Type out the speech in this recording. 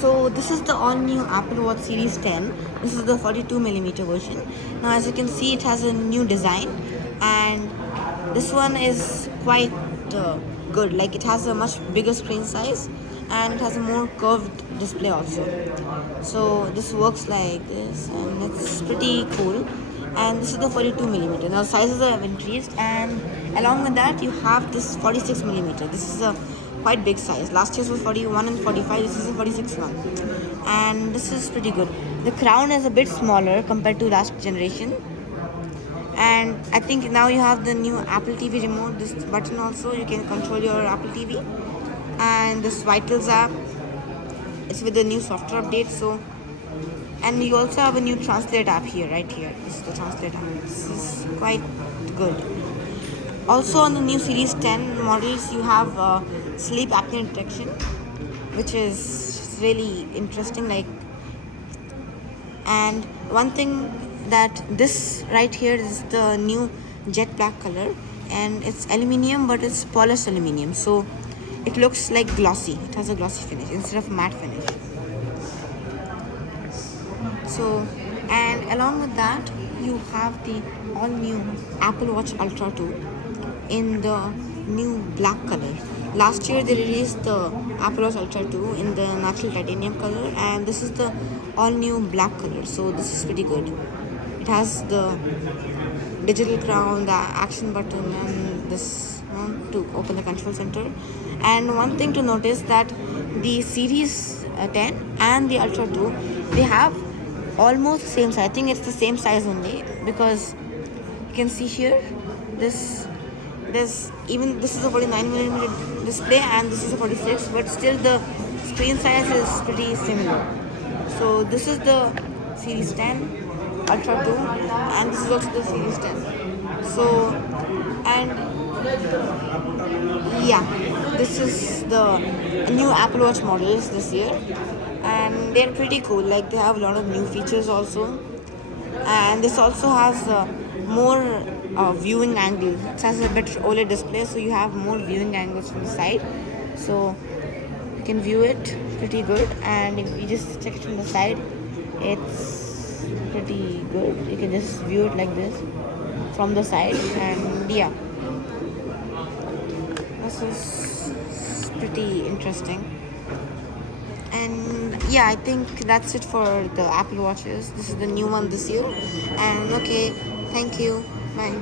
So this is the all-new Apple Watch Series 10. This is the 42mm version. Now as you can see, it has a new design, and this one is quite good. Like, it has a much bigger screen size, and it has a more curved display also. So this works like this, and it's pretty cool. And this is the 42mm. Now sizes have increased, and along with that you have this 46mm. This is a quite big size. Last year's was 41 and 45. This is a 46 one, and this is pretty good. The crown is a bit smaller compared to last generation, and I think now you have the new Apple TV remote. This button also, you can control your Apple TV, and this Vitals app, it's with the new software update. So, and you also have a new translate app here, right here. This is the translate app. This is quite good. Also on the new Series 10 models, you have sleep apnea detection, which is really interesting. Like, and one thing that this right here is the new jet black color, and it's aluminium, but it's polished aluminium, so it looks like glossy. It has a glossy finish instead of matte finish. So, and along with that, you have the all new Apple Watch Ultra 2 in the new black color. Last year they released the Apple Watch Ultra 2 in the natural titanium color, and this is the all new black color. So this is pretty good. It has the digital crown, the action button, and this one to open the control center. And one thing to notice, that the Series 10 and the Ultra 2, they have almost same size. I think it's the same size only, because you can see here, this even this is a 49mm display, and this is a 46, but still the screen size is pretty similar. So this is the Series 10 Ultra 2, and this is also the Series 10. So, and yeah, this is the new Apple Watch models this year, and they're pretty cool. Like, they have a lot of new features also, and this also has more viewing angle. It has a better OLED display, so you have more viewing angles from the side, so you can view it pretty good. And if you just check it from the side, it's pretty good. You can just view it like this from the side, and yeah, this is pretty interesting. And yeah, I think that's it for the Apple Watches. This is the new one this year. And okay, thank you, bye.